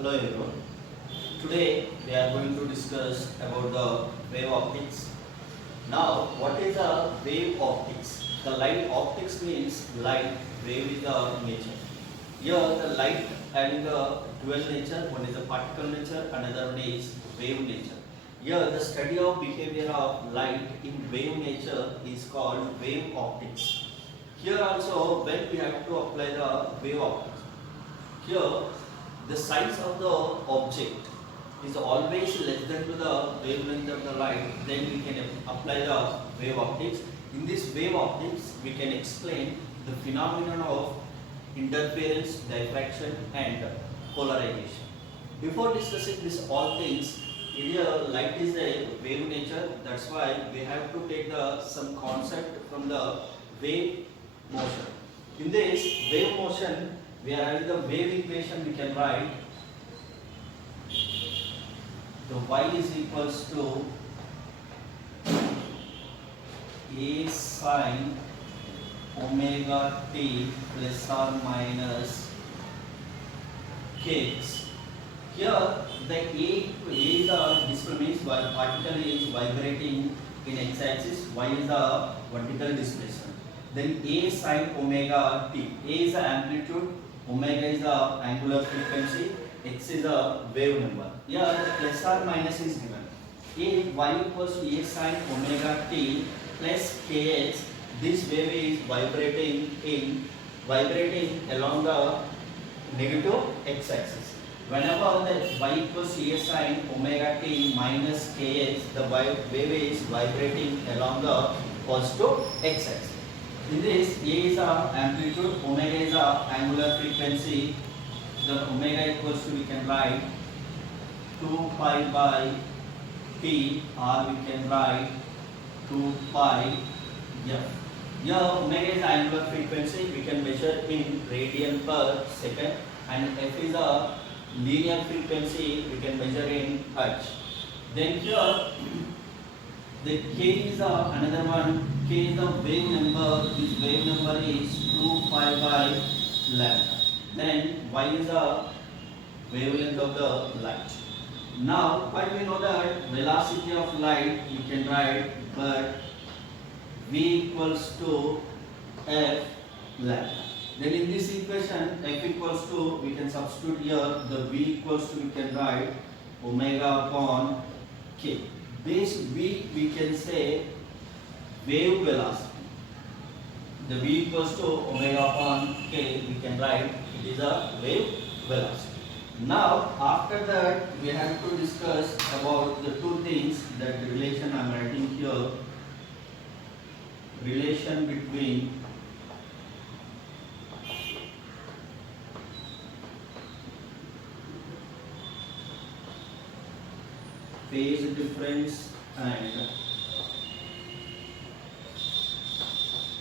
Hello everyone. Today we are going to discuss about the wave optics. Now, what is a wave optics? The light optics means light wave is the nature. Here the light having a dual nature, one is a particle nature, another one is wave nature. Here the study of behavior of light in wave nature is called wave optics. Here also when we have to apply the wave optics. Here the size of the object is always less than to the wavelength of the light, then we can apply the wave optics. In this wave optics, we can explain the phenomenon of interference, diffraction and polarization. Before discussing this all things, here light is a wave nature, that's why we have to take some concept from the wave motion. In this wave motion, we are having the wave equation, we can write the y is equals to a sine omega t plus or minus kx. Here the A is the displacement means while particle is vibrating in x-axis, y is the vertical displacement. Then A sine omega t. A is the amplitude, omega is the angular frequency, x is the wave number. Here the plus or minus is given. A y equals to a sine omega t plus kx. This wave is vibrating along the negative x-axis. Whenever the y equals to a sine omega t minus kx, the wave is vibrating along the positive x-axis. In this, A is the amplitude, omega is the angular frequency. The omega equals to, we can write 2 pi by t, or we can write 2 pi f. Here omega is the angular frequency, we can measure in radian per second, and f is a linear frequency, we can measure in hertz. Then here the k is another one, k is the wave number, this wave number is 2 pi by lambda. Then y is the wavelength of the light. Now, but we know that velocity of light, we can write but v equals to f lambda. Then in this equation, f equals to, we can substitute here, the v equals to, we can write omega upon k. This v, we can say wave velocity. The v equals to omega upon k, we can write it is a wave velocity. Now, after that, we have to discuss about the two things, that the relation I am writing here, relation between phase difference and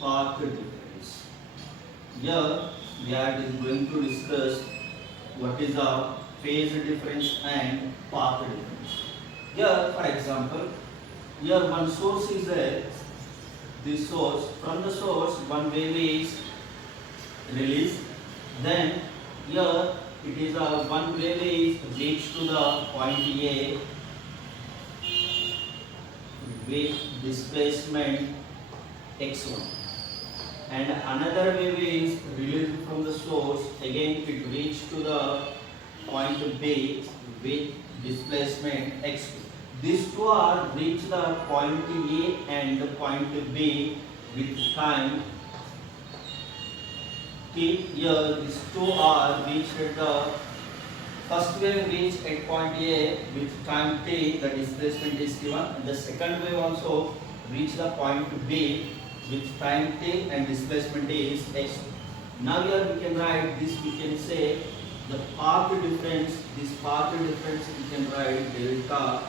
path difference. Here we are going to discuss what is a phase difference and path difference. Here, for example, here one source is there. This source, from the source one wave is released. Then here it is one wave is reached to the point A with displacement x1, and another wave is released from the source, again it reached to the point B with displacement x2. These two are reached the point A and the point B with time t. Here these two are reached at the first wave reached at point A with time t, the displacement is given, and the second wave also reached the point B with time t and displacement is x. Now here we can write this, we can say the path difference, this path difference we can write delta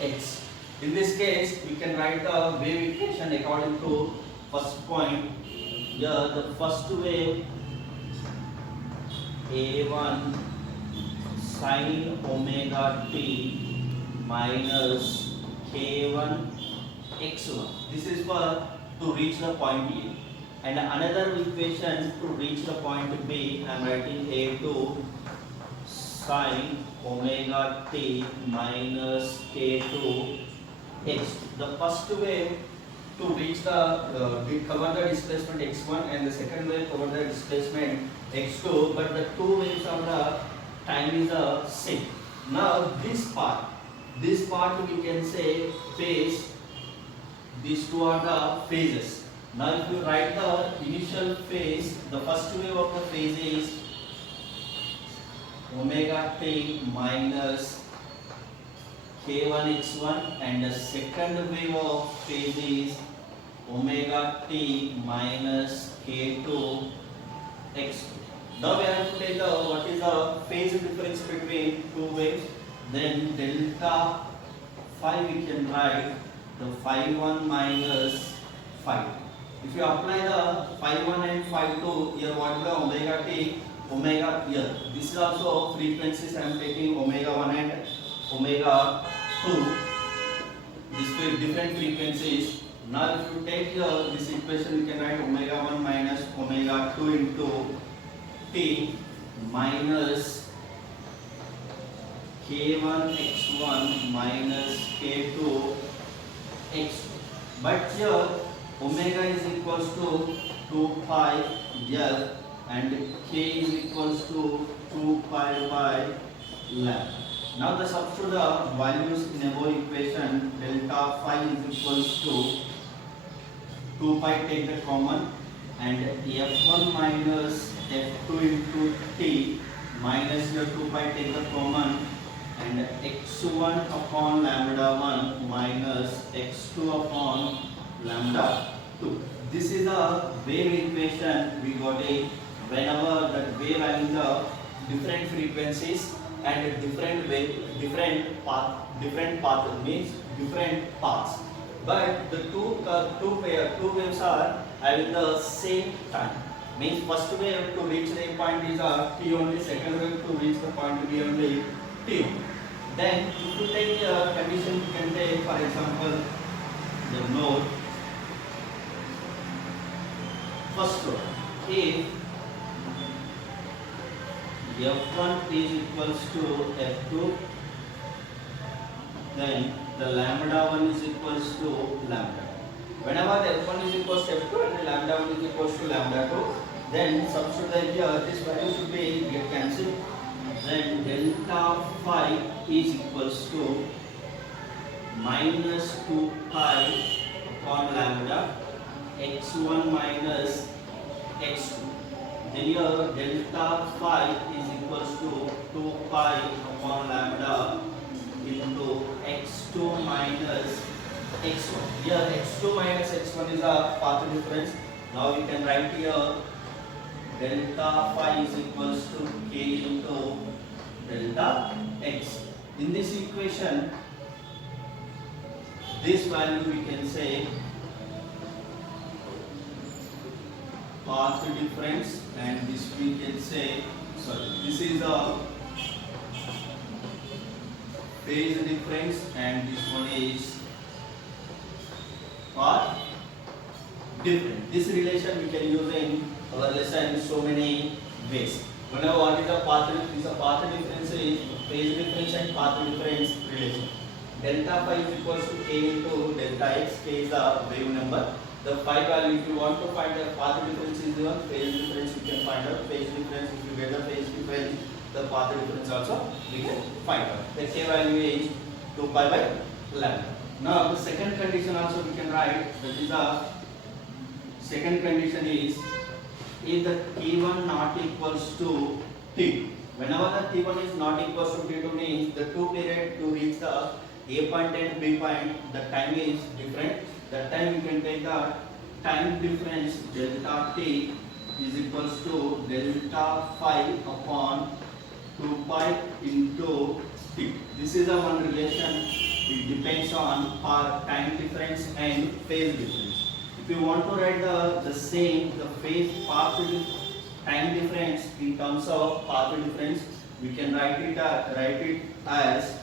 x. In this case, we can write the wave equation according to first point. Here the first wave a1 sine omega t minus k1 x1. This is for to reach the point A. And another equation to reach the point B, I am writing A2 sine omega t minus k2 x. The first wave to reach the cover the displacement x1 and the second wave cover the displacement x2, but the two waves of the time is the same. Now this part we can say phase. These two are the phases. Now if you write the initial phase, the first wave of the phase is omega t minus k1 x1 and the second wave of phase is omega t minus k2 x2. Now we have to take the what is the phase difference between two waves. Then delta phi we can write the phi 1 minus phi 2. If you apply the phi 1 and phi 2 here, what will be omega t? Omega here. This is also frequencies. I am taking omega 1 and omega 2. These different frequencies. Now if you take here this equation, you can write omega 1 minus omega 2 into t minus k1 x1 minus k2 x2. But here omega is equals to 2 pi L and k is equals to 2 pi by lambda. Now the substitute the values in above equation. Delta phi is equals to 2 pi, take the common, and f1 minus f2 into t minus your 2 pi, take the common, and x1 upon lambda 1 minus x2 upon lambda 2. This is a wave equation we got it whenever that wave having the different frequencies and different path means different paths. But the two waves are having the same time. Means first wave to reach the point is t only, second wave to reach the point b only t. Then if you take the condition, you can take for example the node first one. If f1 is equals to f2, then the lambda 1 is equals to lambda. Whenever the f1 is equals to f2 and the lambda 1 is equals to lambda 2, then substitute here this value should be get cancelled. Then delta phi is equals to minus 2 pi upon lambda x1 minus x2. Then your delta phi is equals to 2 pi upon lambda into x2 minus x1. Here x2 minus x1 is a path difference. Now we can write here delta phi is equals to k into delta x. In this equation, this value we can say path difference, and this we can say, sorry, this is a phase difference and this one is path difference. This relation we can use in our lesson in so many ways. Whenever what is the path difference? The path difference is phase difference and path difference relation. Delta phi is equals to k into delta x. K is the wave number. The phi value, if you want to find the path difference is given, phase difference you can find out. Phase difference, if you get the phase difference, the path difference also we can find out. The k value is 2 pi by lambda. Now the second condition also we can write, that is the second condition is if the t1 not equals to t. Whenever the t1 is not equals to t2 means the two period to reach the a point and b point, the time is different. That time you can take the time difference delta t is equals to delta phi upon 2 pi into t. This is a one relation. It depends on time difference and phase difference. If you want to write the same, the phase path time difference in terms of path difference, we can write it as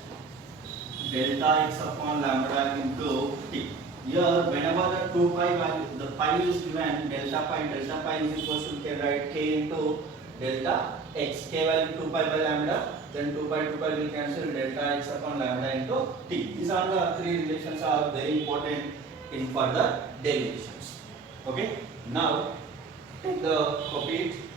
delta x upon lambda into t. Here, whenever the 2 pi value, the pi is given, delta pi is equals to, we can write k into delta x, k value 2 pi by lambda, then 2 pi will cancel, delta x upon lambda into t. These are the three relations are very important in further derivations. Okay, now take the copy it.